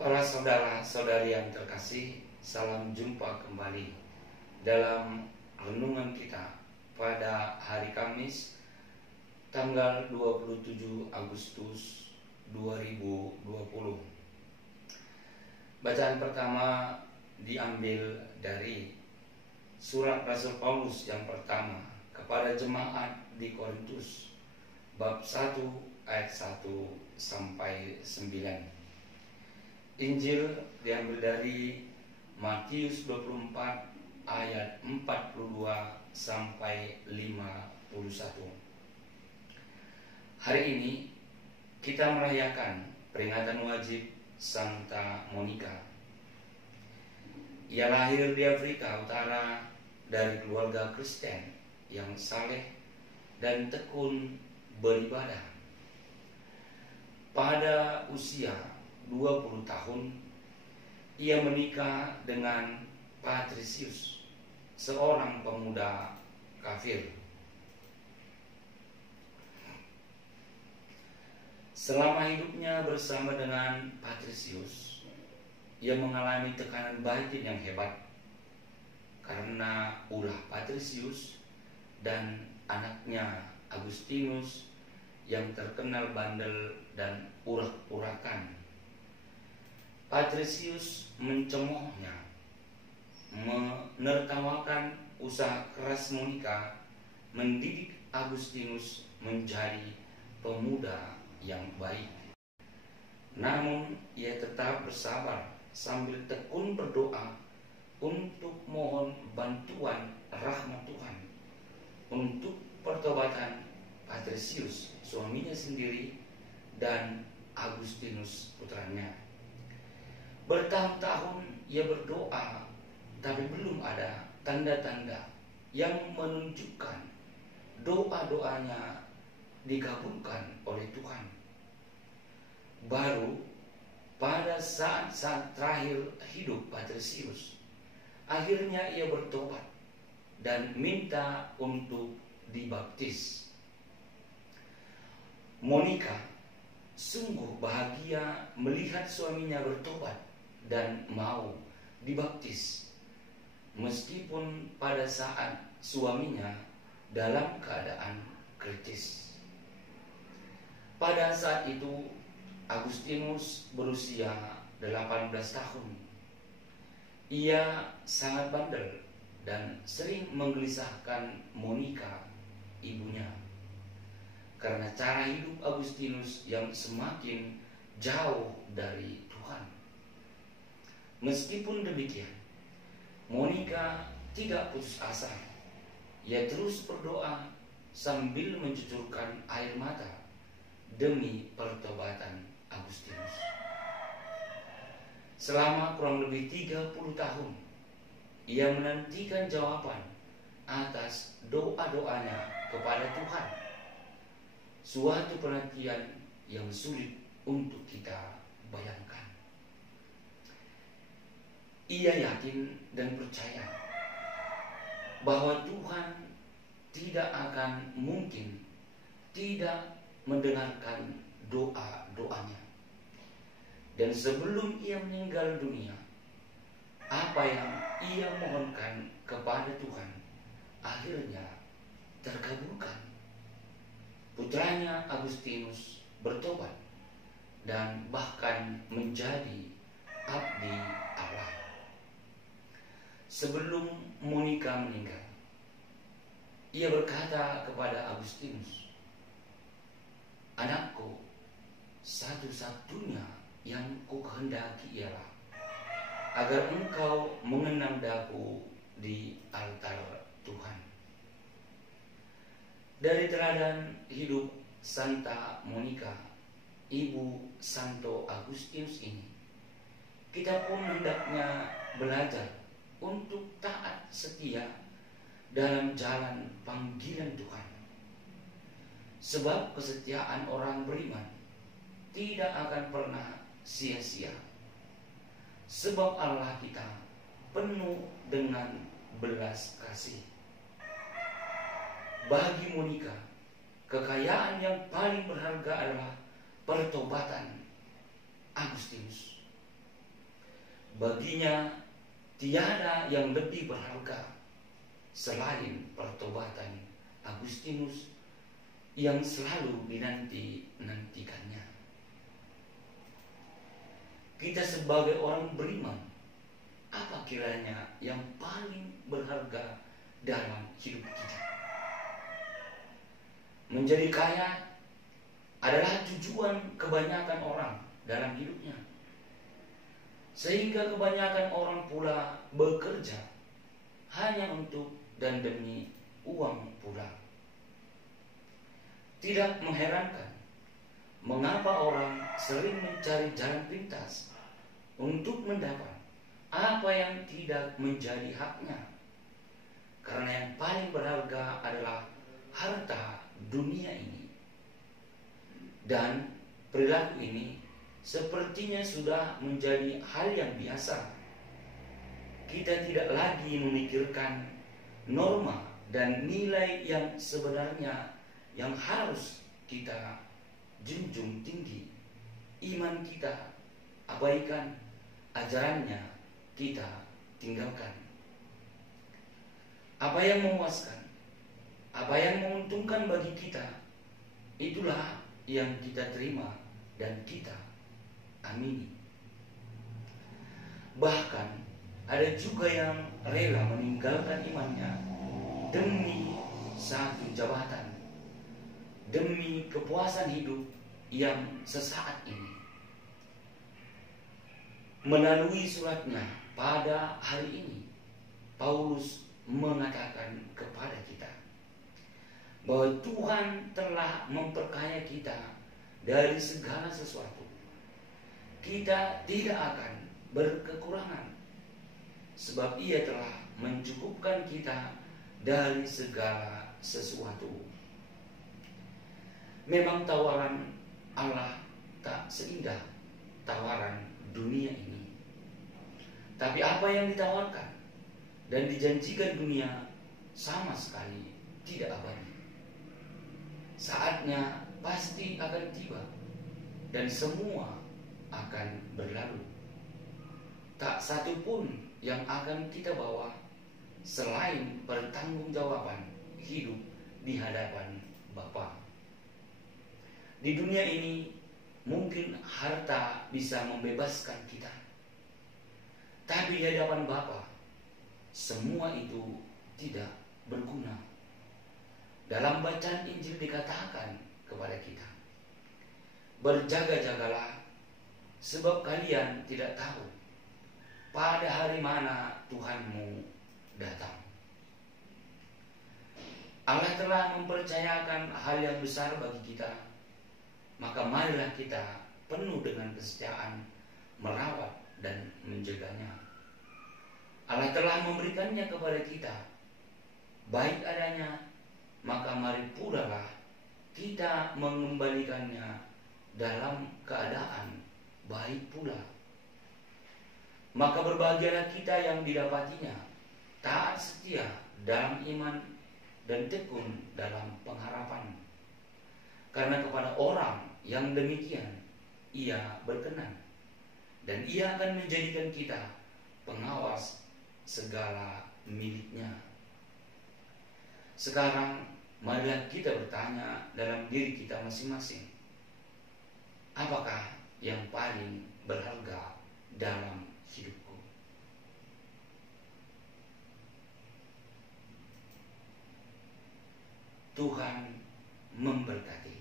Para saudara-saudari yang terkasih, salam jumpa kembali dalam renungan kita pada hari Kamis tanggal 27 Agustus 2020. Bacaan pertama diambil dari surat Rasul Paulus yang pertama kepada jemaat di Korintus, bab 1 ayat 1 sampai 9. Injil diambil dari Matius 24 ayat 42 sampai 51. Hari ini kita merayakan peringatan wajib Santa Monica. Ia lahir di Afrika Utara dari keluarga Kristen yang saleh dan tekun beribadah. Pada usia 20 tahun, ia menikah dengan Patricius, seorang pemuda kafir. Selama hidupnya bersama dengan Patricius, ia mengalami tekanan batin yang hebat karena ulah Patricius dan anaknya Agustinus yang terkenal bandel dan urak-urakan. Patricius mencemoohnya, menertawakan usaha keras Monica mendidik Agustinus menjadi pemuda yang baik. Namun ia tetap bersabar sambil tekun berdoa untuk mohon bantuan rahmat Tuhan untuk pertobatan Patricius, suaminya sendiri, dan Agustinus putranya. Bertahun-tahun ia berdoa, tapi belum ada tanda-tanda yang menunjukkan doa-doanya dikabulkan oleh Tuhan. Baru pada saat-saat terakhir hidup Patricius, akhirnya ia bertobat dan minta untuk dibaptis. Monica sungguh bahagia melihat suaminya bertobat dan mau dibaptis, meskipun pada saat suaminya dalam keadaan kritis. Pada saat itu Agustinus berusia 18 tahun. Ia sangat bandel dan sering menggelisahkan Monica, ibunya, karena cara hidup Agustinus yang semakin jauh dari Tuhan. Meskipun demikian, Monica tidak putus asa. Ia terus berdoa sambil mencucurkan air mata demi pertobatan Agustinus. Selama kurang lebih 30 tahun, ia menantikan jawaban atas doa-doanya kepada Tuhan. Suatu penantian yang sulit untuk kita bayangkan. Ia yakin dan percaya bahwa Tuhan tidak akan mungkin tidak mendengarkan doa-doanya. Dan sebelum ia meninggal dunia, apa yang ia mohonkan kepada Tuhan akhirnya terkabulkan. Putranya Agustinus bertobat dan bahkan menjadi abdi Allah. Sebelum Monica meninggal, ia berkata kepada Agustinus, "Anakku, satu-satunya yang kukehendaki ialah agar engkau mengenang daku di altar Tuhan." Dari teladan hidup Santa Monica, ibu Santo Agustinus ini, kita pun hendaknya belajar untuk taat setia dalam jalan panggilan Tuhan. Sebab kesetiaan orang beriman tidak akan pernah sia-sia. Sebab Allah kita penuh dengan belas kasih. Bagi Monica, kekayaan yang paling berharga adalah pertobatan Agustinus. Baginya tiada yang lebih berharga selain pertobatan Agustinus yang selalu dinantikannya. Kita sebagai orang beriman, apa kiranya yang paling berharga dalam hidup kita? Menjadi kaya adalah tujuan kebanyakan orang dalam hidupnya. Sehingga kebanyakan orang pula bekerja hanya untuk dan demi uang pula. Tidak mengherankan mengapa orang sering mencari jalan pintas untuk mendapat apa yang tidak menjadi haknya. Karena yang paling berharga adalah harta dunia ini. Dan perilaku ini sepertinya sudah menjadi hal yang biasa. Kita tidak lagi memikirkan norma dan nilai yang sebenarnya yang harus kita junjung tinggi. Iman kita abaikan, ajarannya kita tinggalkan. Apa yang memuaskan, apa yang menguntungkan bagi kita, itulah yang kita terima dan kita amini. Bahkan ada juga yang rela meninggalkan imannya demi satu jabatan, demi kepuasan hidup yang sesaat ini. Melalui suratnya pada hari ini, Paulus mengatakan kepada kita bahwa Tuhan telah memperkaya kita dari segala sesuatu. Kita tidak akan berkekurangan, sebab Ia telah mencukupkan kita dari segala sesuatu. Memang tawaran Allah tak seindah tawaran dunia ini. Tapi apa yang ditawarkan dan dijanjikan dunia sama sekali tidak abadi. Saatnya pasti akan tiba dan semua akan berlalu. Tak satu pun yang akan kita bawa selain pertanggungjawaban hidup di hadapan Bapa. Di dunia ini mungkin harta bisa membebaskan kita, tapi di hadapan Bapa semua itu tidak berguna. Dalam bacaan Injil dikatakan kepada kita, berjaga-jagalah, sebab kalian tidak tahu pada hari mana Tuhanmu datang. Allah telah mempercayakan hal yang besar bagi kita, maka marilah kita penuh dengan kesetiaan merawat dan menjaganya. Allah telah memberikannya kepada kita baik adanya, maka mari pula lah kita mengembalikannya dalam keadaan baik pula. Maka berbahagialah kita yang didapatinya taat setia dalam iman dan tekun dalam pengharapan. Karena kepada orang yang demikian Ia berkenan, dan Ia akan menjadikan kita pengawas segala miliknya. Sekarang marilah kita bertanya dalam diri kita masing-masing, apakah yang paling berharga dalam hidupku? Tuhan memberkati.